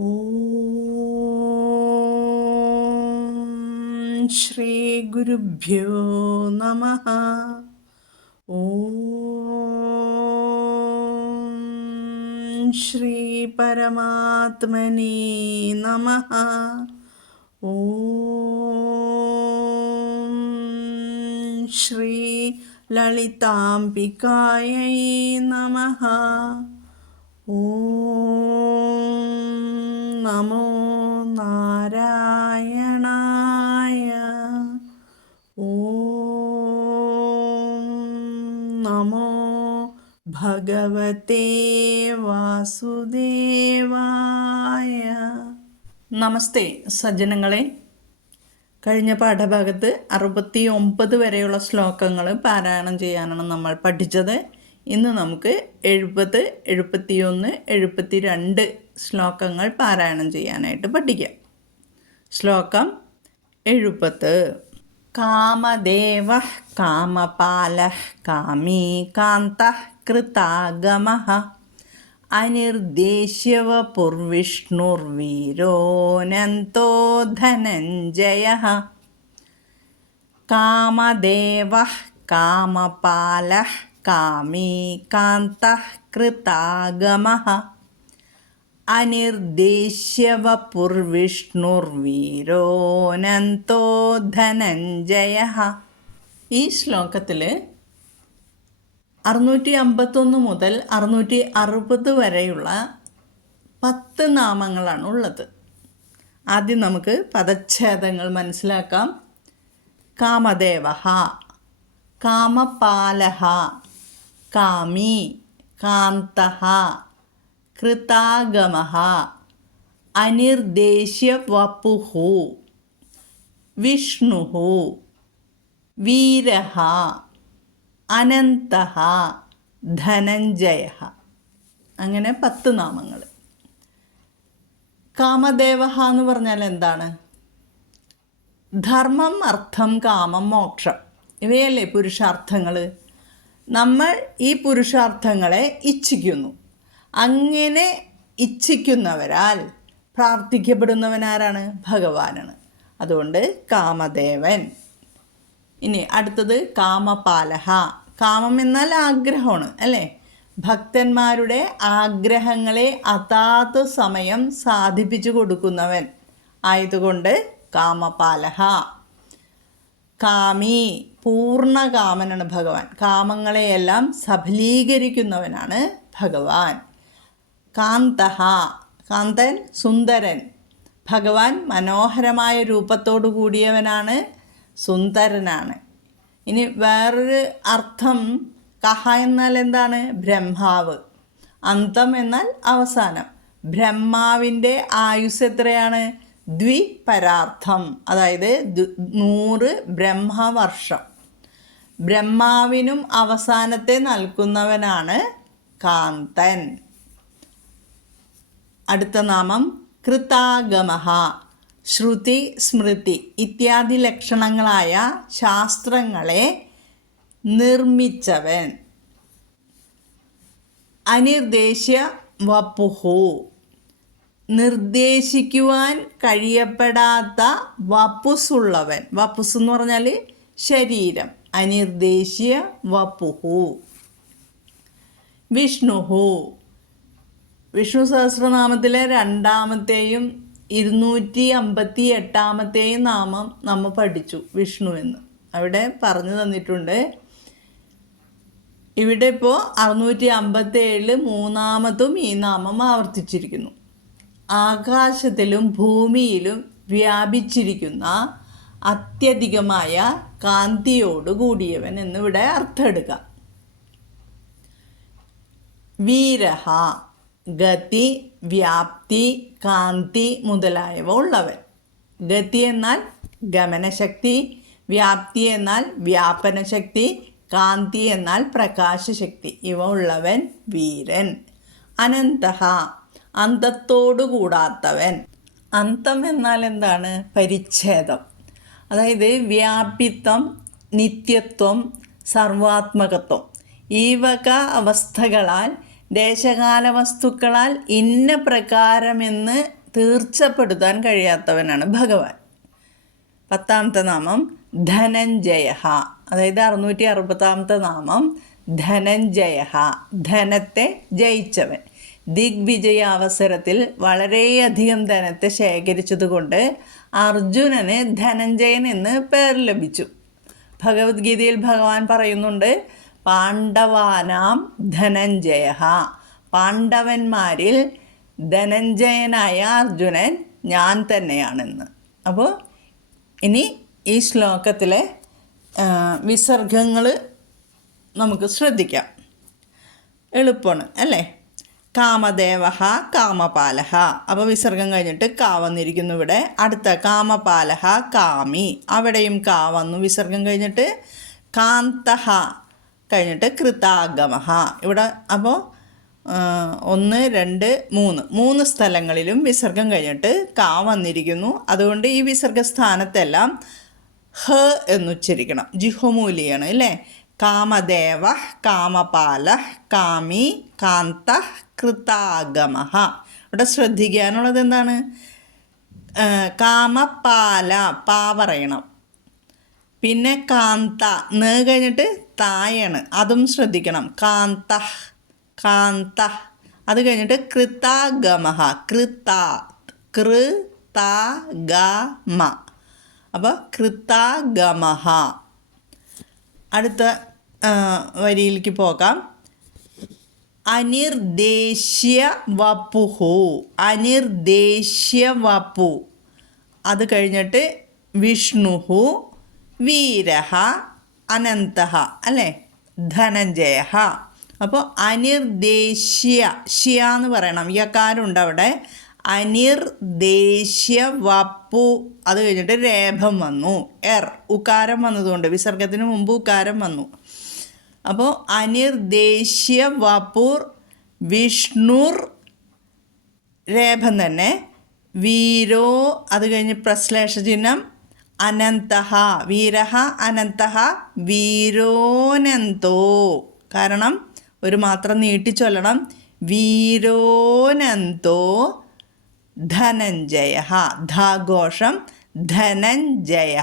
ഓം ശ്രീ ഗുരുഭ്യോ നമഃ. ഓം ശ്രീ പരമാത്മനേ നമഃ. ഓം ശ്രീ ലളിതാംബികായൈ നമഃ. ഓം നമോ നാരായണായ. ഓം നമോ ഭഗവതേ വാസുദേവായ. നമസ്തേ സജ്ജനങ്ങളെ. കഴിഞ്ഞ പാഠഭാഗത്ത് 69 വരെയുള്ള ശ്ലോകങ്ങൾ പാരായണം ചെയ്യാനാണ് നമ്മൾ പഠിച്ചത്. ഇന്ന് നമുക്ക് 70, 71, 72 ശ്ലോകങ്ങൾ പാരായണം ചെയ്യാനായിട്ട് പഠിക്കാം. ശ്ലോകം 70. കാമദേവഃ കാമപാലഃ കാമീ കാന്തഃ കൃതാഗമഃ അനിർദ്ദേശ്യവപുർവിഷ്ണുർവീരോനന്തോ ധനഞ്ജയഃ. കാമദേവഃ കാമപാലഃ കാമീ കാന്തഃ കൃതാഗമഃ അനിർദ്ദേശ്യവപുർവിഷ്ണുർവീരോനന്തോ ധനഞ്ജയഃ. ഈ ശ്ലോകത്തിൽ 651 മുതൽ 660 വരെയുള്ള 10 നാമങ്ങളാണ് ഉള്ളത്. ആദ്യം നമുക്ക് പദച്ഛേദങ്ങൾ മനസ്സിലാക്കാം. കാമദേവഃ, കാമപാലഃ, കാമീ, കാന്തഃ, കൃതാഗമഃ, അനിർദ്ദേശ്യവപുഃ, വിഷ്ണുഃ, വീരഃ, അനന്തഃ, ധനഞ്ജയഃ. അങ്ങനെ 10 നാമങ്ങൾ. കാമദേവഃ എന്ന് പറഞ്ഞാൽ എന്താണ്? ധർമ്മം, അർത്ഥം, കാമം, മോക്ഷം ഇവയല്ലേ പുരുഷാർത്ഥങ്ങൾ. നമ്മൾ ഈ പുരുഷാർത്ഥങ്ങളെ ഇച്ഛിക്കുന്നു. അങ്ങനെ ഇച്ഛിക്കുന്നവരാൽ പ്രാർത്ഥിക്കപ്പെടുന്നവനാരാണ്? ഭഗവാനാണ്. അതുകൊണ്ട് കാമദേവൻ. ഇനി അടുത്തത് കാമപാലഃ. കാമം എന്നാൽ ആഗ്രഹമാണ് അല്ലേ? ഭക്തന്മാരുടെ ആഗ്രഹങ്ങളെ അതാത് സമയം സാധിപ്പിച്ചു കൊടുക്കുന്നവൻ ആയതുകൊണ്ട് കാമപാലഃ. കാമി, പൂർണ്ണകാമനാണ് ഭഗവാൻ. കാമങ്ങളെയെല്ലാം സഫലീകരിക്കുന്നവനാണ് ഭഗവാൻ. കാന്തഃ, കാന്തൻ സുന്ദരൻ. ഭഗവാൻ മനോഹരമായ രൂപത്തോടു കൂടിയവനാണ്, സുന്ദരനാണ്. ഇനി വേറൊരു അർത്ഥം കഹ എന്നാൽ എന്താണ്? ബ്രഹ്മാവ്. അന്തം എന്നാൽ അവസാനം. ബ്രഹ്മാവിൻ്റെ ആയുസ് എത്രയാണ്? ദ്വിപരാർത്ഥം, അതായത് 100 ബ്രഹ്മവർഷം. ബ്രഹ്മാവിനും അവസാനത്തെ നൽകുന്നവനാണ് കാന്തൻ. അടുത്ത നാമം കൃതാഗമഃ. ശ്രുതി, സ്മൃതി ഇത്യാദി ലക്ഷണങ്ങളായ ശാസ്ത്രങ്ങളെ നിർമ്മിച്ചവൻ. അനിർദ്ദേശ്യ വപുഃ, നിർദ്ദേശിക്കുവാൻ കഴിയപ്പെടാത്ത വപുസ്സുള്ളവൻ. വപുസ് എന്ന് പറഞ്ഞാൽ ശരീരം. അനിർദ്ദേശ്യ വപുഃ. വിഷ്ണുഃ. വിഷ്ണു സഹസ്രനാമത്തിലെ 2-ാമത്തെയും 258-ാമത്തെയും നാമം നമ്മൾ പഠിച്ചു, വിഷ്ണു എന്ന്. അവിടെ പറഞ്ഞു തന്നിട്ടുണ്ട്. ഇവിടെ ഇപ്പോൾ 657 3-ാമതും ഈ നാമം ആവർത്തിച്ചിരിക്കുന്നു. ആകാശത്തിലും ഭൂമിയിലും വ്യാപിച്ചിരിക്കുന്ന അത്യധികമായ കാന്തിയോട് കൂടിയവൻ എന്നിവിടെ അർത്ഥം എടുക്കാം. വീരഃ, ഗതി, വ്യാപ്തി, കാന്തി മുതലായവ ഉള്ളവൻ. ഗതി എന്നാൽ ഗമനശക്തി, വ്യാപ്തി എന്നാൽ വ്യാപനശക്തി, കാന്തി എന്നാൽ പ്രകാശശക്തി. ഇവ ഉള്ളവൻ വീരൻ. അനന്തഃ, അന്തത്തോടു കൂടാത്തവൻ. അന്തം എന്നാൽ എന്താണ്? പരിച്ഛേദം. അതായത് വ്യാപിത്വം, നിത്യത്വം, സർവാത്മകത്വം ഈ വക അവസ്ഥകളാൽ ദേശകാല വസ്തുക്കളാൽ ഇന്ന പ്രകാരമെന്ന് തീർച്ചപ്പെടുത്താൻ കഴിയാത്തവനാണ് ഭഗവാൻ. 10ാമത്തെ നാമം ധനഞ്ജയ, അതായത് 660ാമത്തെ നാമം ധനഞ്ജയ, ധനത്തെ ജയിച്ചവൻ. ദിഗ്വിജയ അവസരത്തിൽ വളരെയധികം ധനത്തെ ശേഖരിച്ചതുകൊണ്ട് അർജുനന് ധനഞ്ജയൻ എന്ന് പേര് ലഭിച്ചു. ഭഗവത്ഗീതയിൽ ഭഗവാൻ പറയുന്നുണ്ട്, പാണ്ഡവാനാം ധനഞ്ജയ, പാണ്ഡവന്മാരിൽ ധനഞ്ജയനായ അർജുനൻ ഞാൻ തന്നെയാണെന്ന്. അപ്പോൾ ഇനി ഈ ശ്ലോകത്തിലെ വിസർഗങ്ങൾ നമുക്ക് ശ്രദ്ധിക്കാം. എളുപ്പമാണ് അല്ലേ? കാമദേവ കാമപാലഹ, അപ്പോൾ വിസർഗം കഴിഞ്ഞിട്ട് കാ വന്നിരിക്കുന്നു ഇവിടെ. അടുത്ത കാമപാലഹ കാമി, അവിടെയും കാ വന്നു വിസർഗം കഴിഞ്ഞിട്ട്. കാന്തഹ കഴിഞ്ഞിട്ട് കൃതാഗമഹ, ഇവിടെ അപ്പോൾ 1, 2, 3 സ്ഥലങ്ങളിലും വിസർഗം കഴിഞ്ഞിട്ട് കാ വന്നിരിക്കുന്നു. അതുകൊണ്ട് ഈ വിസർഗ സ്ഥാനത്തെല്ലാം ഹ എന്നുച്ചരിക്കണം. ജിഹ്വമൂലിയാണ് അല്ലേ? കാമദേവ കാമപാല കാമി കാന്ത കൃതാഗമഹ. ഇവിടെ ശ്രദ്ധിക്കാനുള്ളത് എന്താണ്? കാമപാല പാ പറയണം. പിന്നെ കാന്ത ന കഴിഞ്ഞിട്ട് തായാണ്, അതും ശ്രദ്ധിക്കണം. കാന്ത കാന്ത. അത് കഴിഞ്ഞിട്ട് കൃതാഗമഹ, കൃതാഗമ, അപ്പോൾ കൃതാഗമഹ. അടുത്ത വരിയിലേക്ക് പോകാം. അനിർദ്ദേശ്യ വപുഹു, അനിർദ്ദേശ്യ വപു. അത് കഴിഞ്ഞിട്ട് വിഷ്ണുഹു വീരഹ അനന്തഹ അല്ലേ? ധനഞ്ജയ. അപ്പോൾ അനിർദ്ദേശ്യ, ശ്യ എന്ന് പറയണം, യകാരുണ്ട് അവിടെ. അനിർദ്ദേശ്യ വപു, അത് കഴിഞ്ഞിട്ട് രേഭം വന്നു, ഉകാരം വന്നതുകൊണ്ട് വിസർഗത്തിന് മുമ്പ് ഉകാരം വന്നു. അപ്പോൾ അനിർദ്ദേശ്യ വപുർ വിഷ്ണുർ, രേഭം തന്നെ, വീരോ, അത് കഴിഞ്ഞ് പ്രശ്ലേഷ ചിഹ്നം, അനന്തഹ, വീരഹ അനന്തഹ വീരോനന്തോ, കാരണം ഒരു മാത്രം നീട്ടി ചൊല്ലണം. വീരോനന്തോ ധനഞ്ജയ, ധാഘോഷം ധനഞ്ജയ.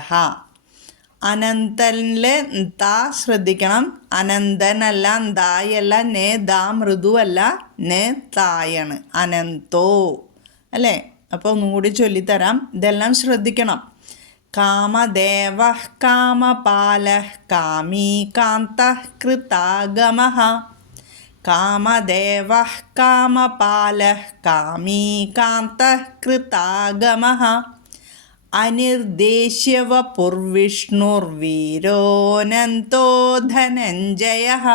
അനന്തനിലെ താ ശ്രദ്ധിക്കണം. അനന്തനല്ല, തായല്ല, നേ ദാ മൃദുവല്ല, നേ തായാണ്, അനന്തോ അല്ലേ? അപ്പോൾ ഒന്നും കൂടി ചൊല്ലിത്തരാം, ഇതെല്ലാം ശ്രദ്ധിക്കണം. കാമദേവ കാമപാല കാമീ കാന്ത കൃതാഗമഃ, കാമദേവ കാമപാല കാമീ കാന്ത കൃതാഗമഃ, അനിർദ്ദേശ്യ വപുർവിഷ്ണുർവീരോനന്തോ ധനഞ്ജയഃ,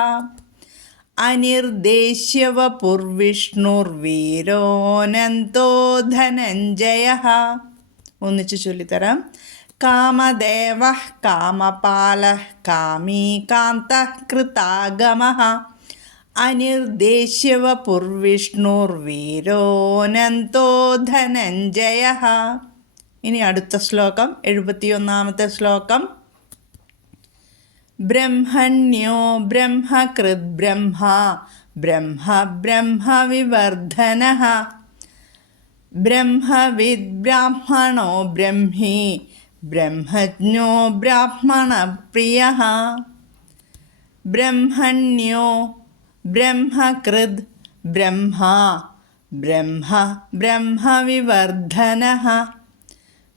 അനിർദ്ദേശ്യ വപുർവിഷ്ണുർവീരോനന്തോ ധനഞ്ജയഃ. ഒന്നിച്ച് ചൊല്ലിത്തരാം. കാമദേവ കാമപാല കാമീ കാന്ത കൃതാഗമഃ, അനിർദ്ദേശ്യ വപുർവിഷ്ണുർവീരോനന്തോ ധനഞ്ജയഃ. ഇനി അടുത്ത ശ്ലോകം, 71ാമത്തെ ശ്ലോകം. ബ്രഹ്മണ്യോ ബ്രഹ്മകൃത് ബ്രഹ്മ ബ്രഹ്മ ബ്രഹ്മവിവർധനഃ, ബ്രഹ്മവിദ് ബ്രാഹ്മണോ ബ്രഹ്മി ബ്രഹ്മജ്ഞോ ബ്രാഹ്മണപ്രിയഃ, ബ്രഹ്മണ്യോ ബ്രഹ്മകൃത് ബ്രഹ്മ ബ്രഹ്മ ബ്രഹ്മവിവർധനഃ,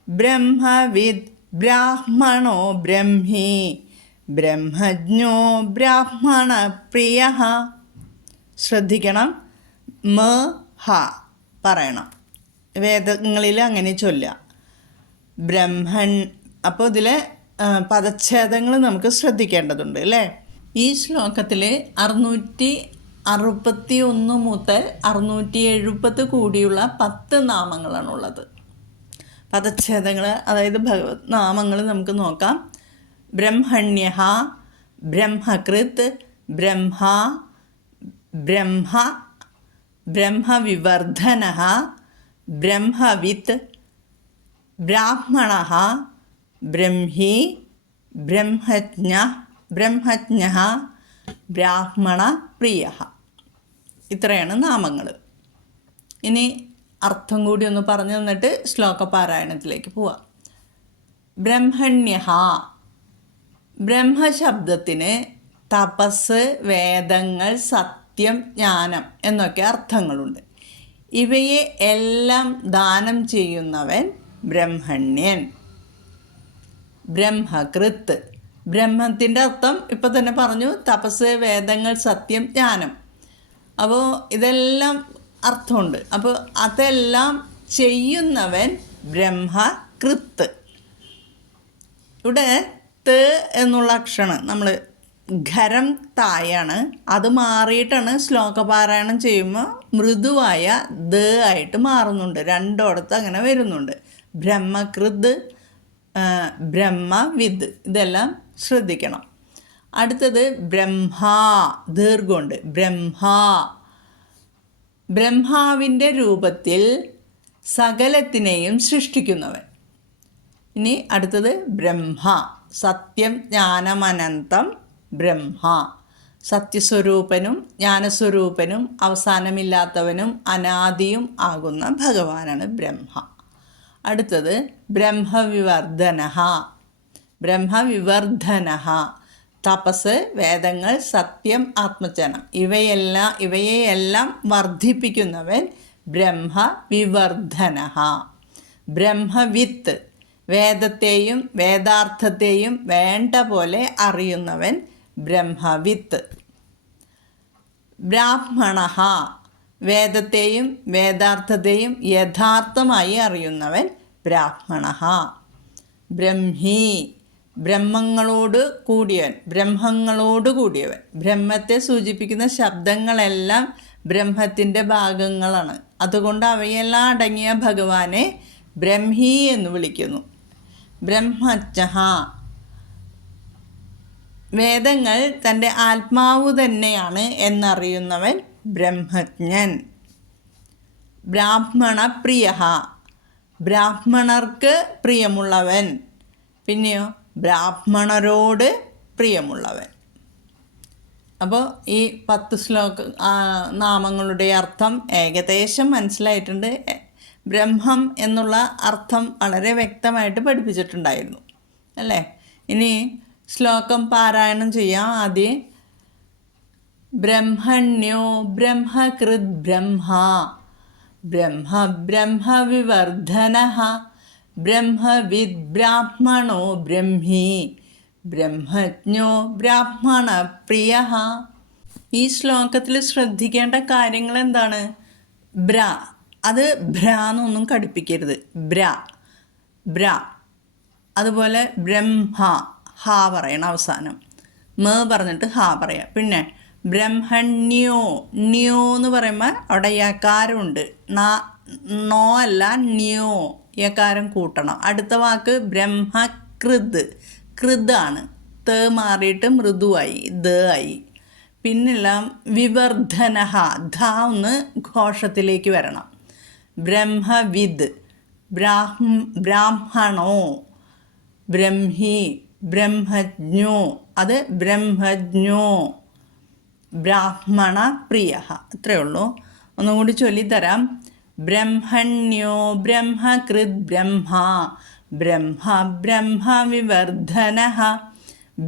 ബ്രഹ്മവിദ് ബ്രാഹ്മണോ ബ്രഹ്മി ബ്രഹ്മജ്ഞോ ബ്രാഹ്മണപ്രിയഃ. ശ്രദ്ധിക്കണം, മ ഹ പറയണം. വേദങ്ങളിൽ അങ്ങനെ ചൊല്ലുക. ബ്രഹ്മൺ. അപ്പോൾ ഇതിലെ പദച്ഛേദങ്ങൾ നമുക്ക് ശ്രദ്ധിക്കേണ്ടതുണ്ട് അല്ലേ? ഈ ശ്ലോകത്തിൽ 661 മുതൽ 670 കൂടിയുള്ള 10 നാമങ്ങളാണുള്ളത്. പദച്ഛേദങ്ങൾ, അതായത് ഭഗവത് നാമങ്ങൾ നമുക്ക് നോക്കാം. ബ്രഹ്മണ്യഃ, ബ്രഹ്മകൃത്, ബ്രഹ്മ, ബ്രഹ്മ, ബ്രഹ്മവിവർധനഃ, ബ്രഹ്മവിത്ത്, ബ്രാഹ്മണഃ, ബ്രഹ്മി, ബ്രഹ്മജ്ഞഃ, ബ്രാഹ്മണപ്രിയഃ. ഇത്രയാണ് നാമങ്ങൾ. ഇനി അർത്ഥം കൂടി ഒന്ന് പറഞ്ഞു തന്നിട്ട് ശ്ലോകപാരായണത്തിലേക്ക് പോവാം. ബ്രഹ്മണ്യഃ, ബ്രഹ്മശബ്ദത്തിന് തപസ്, വേദങ്ങൾ, സത്യം, ജ്ഞാനം എന്നൊക്കെ അർത്ഥങ്ങളുണ്ട്. ഇവയെ എല്ലാം ദാനം ചെയ്യുന്നവൻ ബ്രഹ്മണ്യൻ. ബ്രഹ്മകൃത്ത്, ബ്രഹ്മത്തിൻ്റെ അർത്ഥം ഇപ്പം തന്നെ പറഞ്ഞു, തപസ്, വേദങ്ങൾ, സത്യം, ജ്ഞാനം. അപ്പോൾ ഇതെല്ലാം അർത്ഥമുണ്ട്. അപ്പോൾ അതെല്ലാം ചെയ്യുന്നവൻ ബ്രഹ്മകൃത്ത്. ഇവിടെ ത് എന്നുള്ള അക്ഷരം നമ്മൾ ഖരം തായാണ്, അത് മാറിയിട്ടാണ് ശ്ലോകപാരായണം ചെയ്യുമ്പോൾ മൃദുവായ ദ ആയിട്ട് മാറുന്നുണ്ട്. രണ്ടിടത്ത് അങ്ങനെ വരുന്നുണ്ട്. ബ്രഹ്മകൃത്, ബ്രഹ്മവിദ്, ഇതെല്ലാം ശ്രദ്ധിക്കണം. അടുത്തത് ബ്രഹ്മാ, ദീർഘമുണ്ട്. ബ്രഹ്മാ, ബ്രഹ്മാവിൻ്റെ രൂപത്തിൽ സകലത്തിനെയും സൃഷ്ടിക്കുന്നവൻ. ഇനി അടുത്തത് ബ്രഹ്മ, സത്യം ജ്ഞാനമനന്തം ബ്രഹ്മ, സത്യസ്വരൂപനും ജ്ഞാനസ്വരൂപനും അവസാനമില്ലാത്തവനും അനാദിയും ആകുന്ന ഭഗവാനാണ് ബ്രഹ്മ. അടുത്തത് ബ്രഹ്മവിവർദ്ധനഃ, ബ്രഹ്മവിവർദ്ധനഃ, തപസ്, വേദങ്ങൾ, സത്യം, ആത്മജ്ഞാനം ഇവയെയെല്ലാം വർദ്ധിപ്പിക്കുന്നവൻ ബ്രഹ്മവിവർദ്ധനഃ. ബ്രഹ്മവിത്ത്, വേദത്തെയും വേദാർത്ഥത്തെയും വേണ്ട പോലെ അറിയുന്നവൻ ബ്രഹ്മവിത്ത്. ബ്രാഹ്മണഃ, വേദത്തെയും വേദാർത്ഥത്തെയും യഥാർത്ഥമായി അറിയുന്നവൻ ബ്രാഹ്മണഃ. ബ്രഹ്മി, ബ്രഹ്മങ്ങളോട് കൂടിയവൻ. ബ്രഹ്മത്തെ സൂചിപ്പിക്കുന്ന ശബ്ദങ്ങളെല്ലാം ബ്രഹ്മത്തിൻ്റെ ഭാഗങ്ങളാണ്. അതുകൊണ്ട് അവയെല്ലാം അടങ്ങിയ ഭഗവാനെ ബ്രഹ്മി എന്ന് വിളിക്കുന്നു. ബ്രഹ്മജ്ഞഃ, വേദങ്ങൾ തൻ്റെ ആത്മാവ് തന്നെയാണ് എന്നറിയുന്നവൻ ബ്രഹ്മജ്ഞൻ. ബ്രാഹ്മണപ്രിയഃ, ബ്രാഹ്മണർക്ക് പ്രിയമുള്ളവൻ. പിന്നെയോ ബ്രാഹ്മണരോട് പ്രിയമുള്ളവൻ. അപ്പോൾ ഈ 10 നാമങ്ങളുടെ അർത്ഥം ഏകദേശം മനസ്സിലായിട്ടുണ്ട്. ബ്രഹ്മം എന്നുള്ള അർത്ഥം വളരെ വ്യക്തമായിട്ട് പഠിപ്പിച്ചിട്ടുണ്ടായിരുന്നു അല്ലേ? ഇനി ശ്ലോകം പാരായണം ചെയ്യാം. ആദ്യം ബ്രഹ്മണ്യോ ബ്രഹ്മകൃത് ബ്രഹ്മ, ബ്രഹ്മ ബ്രഹ്മവിവർദ്ധനഃ, ബ്രഹ്മവിദ് ബ്രാഹ്മണോ ബ്രഹ്മി, ബ്രഹ്മജ്ഞോ ബ്രാഹ്മണപ്രിയഃ. ഈ ശ്ലോകത്തിൽ ശ്രദ്ധിക്കേണ്ട കാര്യങ്ങൾ എന്താണ്? ബ്ര, അത് ഭ്രാന്നൊന്നും കടുപ്പിക്കരുത്. ബ്ര. അതുപോലെ ബ്രഹ്മ, ഹ പറയണം അവസാനം. പറഞ്ഞിട്ട് ഹ പറയാം. പിന്നെ ബ്രഹ്മണ്യോ, ണ്യോ എന്ന് പറയുമ്പോൾ അവിടെ യകാരമുണ്ട്. നോ അല്ല, ണ്യോ, യകാരം കൂട്ടണം. അടുത്ത വാക്ക് ബ്രഹ്മകൃത്, കൃതാണ്. ത മാറിയിട്ട് മൃദുവായി, ദ ആയി. പിന്നെല്ലാം വിവർദ്ധനഃ, ധ ഒന്ന് ഘോഷത്തിലേക്ക് വരണം. ബ്രഹ്മവിദ്, ബ്രാഹ്മണോ, ബ്രഹ്മി, ബ്രഹ്മജ്ഞോ, അത് ബ്രഹ്മജ്ഞോ, ബ്രാഹ്മണപ്രിയഃ. ഇത്രയേ ഉള്ളൂ. ഒന്നും കൂടി ചൊല്ലിത്തരാം. ബ്രഹ്മണ്യോ ബ്രഹ്മകൃത് ബ്രഹ്മ, ബ്രഹ്മ ബ്രഹ്മവിവർദ്ധനഃ,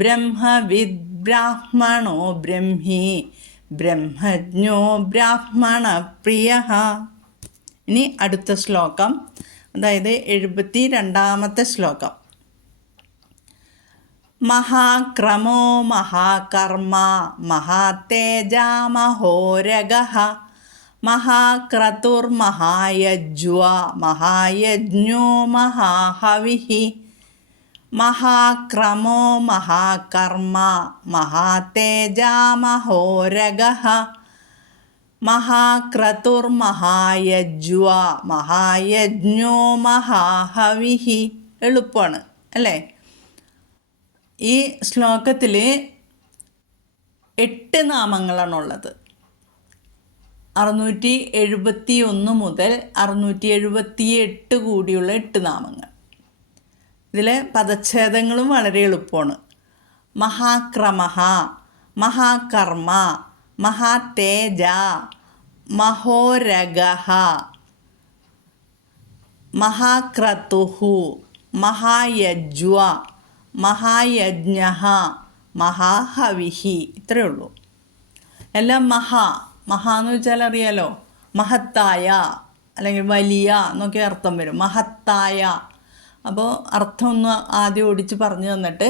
ബ്രഹ്മവിദ് ബ്രാഹ്മണോ ബ്രഹ്മി, ബ്രഹ്മജ്ഞോ ബ്രാഹ്മണപ്രിയഃ. ഇനി അടുത്ത ശ്ലോകം, അതായത് 72ാമത്തെ ശ്ലോകം. മഹാക്രമോ മഹാകർമ്മ മഹാതേജാ മഹോരഗഃ, മഹാക്രതുർമഹായജ്വാ മഹായജ്ഞോ മഹാഹവിഃ, മഹാക്രമോ മഹാകർമ്മ മഹാതേജാ മഹോരഗഃ, മഹാക്രതുർമഹായജ്വാ മഹായജ്ഞോ മഹാഹവിഃ. എളുപ്പമാണ് അല്ലേ? ഈ ശ്ലോകത്തിൽ 8 നാമങ്ങളാണുള്ളത്. 671 മുതൽ 678 കൂടിയുള്ള 8 നാമങ്ങൾ. ഇതിലെ പദച്ഛേദങ്ങളും വളരെ എളുപ്പമാണ്. മഹാക്രമഃ, മഹാകർമ്മ, മഹാതേജ, മഹോരഗഃ, മഹാക്രതുഹു, മഹായജ്വ, മഹായജ്ഞ, മഹാഹവിഹി. ഇത്രയേ ഉള്ളൂ. എല്ലാം മഹാ എന്ന് വെച്ചാൽ അറിയാലോ, മഹത്തായ അല്ലെങ്കിൽ വലിയ എന്നൊക്കെ അർത്ഥം വരും. മഹത്തായ. അപ്പോൾ അർത്ഥം ഒന്ന് ആദ്യം ഓടിച്ച് പറഞ്ഞു തന്നിട്ട്,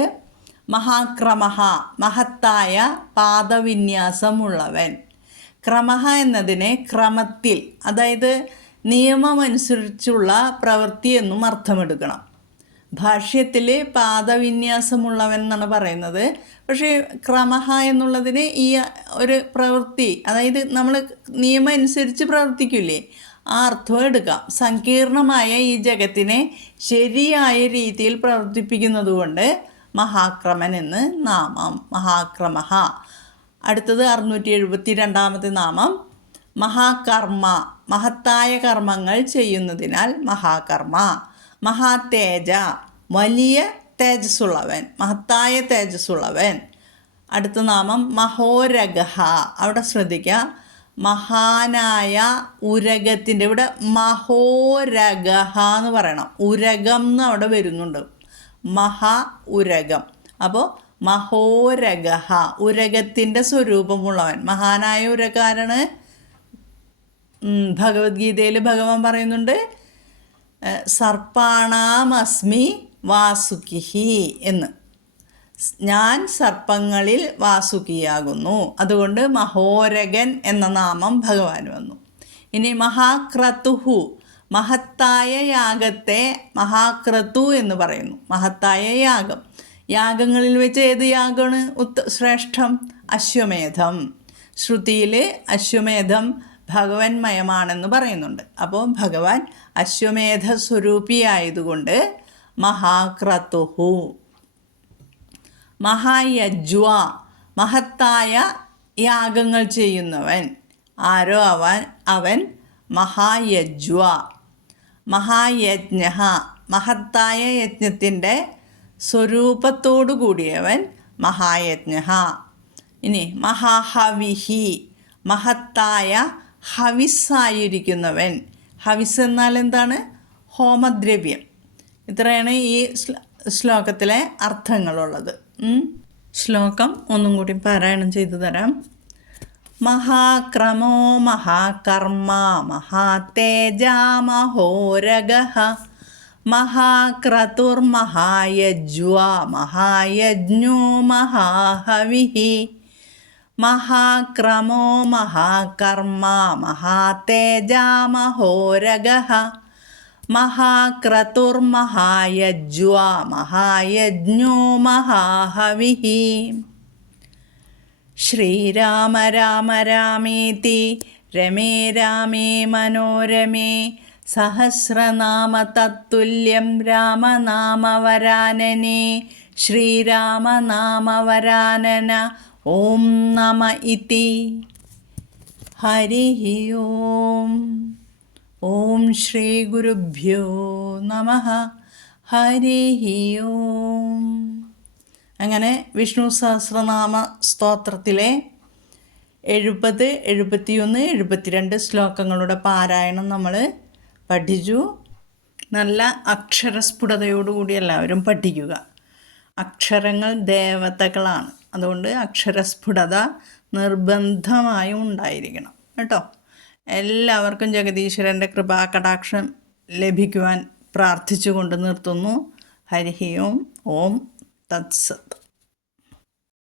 മഹാക്രമഃ, മഹത്തായ പാദവിന്യാസമുള്ളവൻ. ക്രമഃ എന്നതിനെ ക്രമത്തിൽ, അതായത് നിയമമനുസരിച്ചുള്ള പ്രവൃത്തി എന്നും അർത്ഥമെടുക്കണം. ഭാഷ്യത്തിൽ പാദവിന്യാസമുള്ളവൻ എന്നാണ് പറയുന്നത്. പക്ഷേ ക്രമഃ എന്നുള്ളതിന് ഈ ഒരു പ്രവൃത്തി, അതായത് നമ്മൾ നിയമം അനുസരിച്ച് പ്രവർത്തിക്കില്ലേ, ആ അർത്ഥം എടുക്കാം. സങ്കീർണമായ ഈ ജഗത്തിനെ ശരിയായ രീതിയിൽ പ്രവർത്തിപ്പിക്കുന്നത് കൊണ്ട് മഹാക്രമൻ എന്ന് നാമം. മഹാക്രമഃ. അടുത്തത് 672 നാമം മഹാകർമ്മ, മഹത്തായ കർമ്മങ്ങൾ ചെയ്യുന്നതിനാൽ മഹാകർമ്മ. മഹാതേജ, വലിയ തേജസ്സുള്ളവൻ, മഹത്തായ തേജസ്സുള്ളവൻ. അടുത്ത നാമം മഹോരഗഃ. അവിടെ ശ്രദ്ധിക്കുക, മഹാനായ ഉരഗത്തിൻ്റെ ഇവിടെ മഹോരഗഃ എന്ന് പറയണം. ഉരഗം എന്ന് അവിടെ വരുന്നുണ്ട്, ഉരഗം. അപ്പോൾ മഹോരഗഃ, ഉരഗത്തിൻ്റെ സ്വരൂപമുള്ളവൻ. മഹാനായ ഉരകാരാണ്. ഭഗവത്ഗീതയിൽ ഭഗവാൻ പറയുന്നുണ്ട്, സർപ്പാണാമസ്മി വാസുകിഹി എന്ന്. ഞാൻ സർപ്പങ്ങളിൽ വാസുകിയാകുന്നു. അതുകൊണ്ട് മഹോരഗൻ എന്ന നാമം ഭഗവാൻ വന്നു. ഇനി മഹാക്രതുഹു, മഹത്തായ യാഗത്തെ മഹാക്രതു എന്ന് പറയുന്നു. മഹത്തായ യാഗം. യാഗങ്ങളിൽ വെച്ച് ഏത് യാഗമാണ് ശ്രേഷ്ഠം? അശ്വമേധം. ശ്രുതിയിൽ അശ്വമേധം ഭഗവന്മയമാണെന്ന് പറയുന്നുണ്ട്. അപ്പോൾ ഭഗവാൻ അശ്വമേധ സ്വരൂപിയായതുകൊണ്ട് മഹാക്രതുഹു. മഹായജ്വ, മഹത്തായ യാഗങ്ങൾ ചെയ്യുന്നവൻ. ആരോ അവൻ മഹായജ്വ. മഹായജ്ഞ, മഹത്തായ യജ്ഞത്തിൻ്റെ സ്വരൂപത്തോടു കൂടിയവൻ മഹായജ്ഞ. ഇനി മഹാഹവിഹി, മഹത്തായ ഹവിസ്സായിരിക്കുന്നവൻ. ഹവിസ് എന്നാൽ എന്താണ്? ഹോമദ്രവ്യം. ഇത്രയാണ് ഈ ശ്ലോകത്തിലെ അർത്ഥങ്ങളുള്ളത്. ശ്ലോകം ഒന്നും കൂടി പാരായണം ചെയ്തു തരാം. മഹാക്രമോ മഹാകർമ്മ മഹാതേജാ മഹോരഗഃ മഹാക്രതുർമഹായജ്വ മഹായജ്ഞോ മഹാഹവിഃ മഹാക്രമോ മഹാകർമ്മ മഹാതേജാ മഹോരഗഃ മഹാക്രതുർമഹായജ്വ മഹായജ്ഞോ മഹാഹവിഃ. ശ്രീരാമ രാമ രാമേതി രമേ രാമേ മനോരമേ സഹസ്രനാമ തത്തുല്യം രാമനാമവരാനനേ. ശ്രീരാമനാമവരാനന ഓം നമ ഇതി. ഹരിഃ ഓം. ഓം ശ്രീ ഗുരുഭ്യോ നമഃ. ഹരിഃ ഓം. അങ്ങനെ വിഷ്ണു സഹസ്രനാമ സ്തോത്രത്തിലെ 70, 71, 72 ശ്ലോകങ്ങളുടെ പാരായണം നമ്മൾ പഠിച്ചു. നല്ല അക്ഷരസ്ഫുടതയോടുകൂടി എല്ലാവരും പഠിക്കുക. അക്ഷരങ്ങൾ ദേവതകളാണ്. അതുകൊണ്ട് അക്ഷരസ്ഫുടത നിർബന്ധമായും ഉണ്ടായിരിക്കണം കേട്ടോ. എല്ലാവർക്കും ജഗദീശ്വരൻ്റെ കൃപാകടാക്ഷം ലഭിക്കുവാൻ പ്രാർത്ഥിച്ചുകൊണ്ട് നിർത്തുന്നു. ഹരിഃ ഓം. ഓം തത്സത്.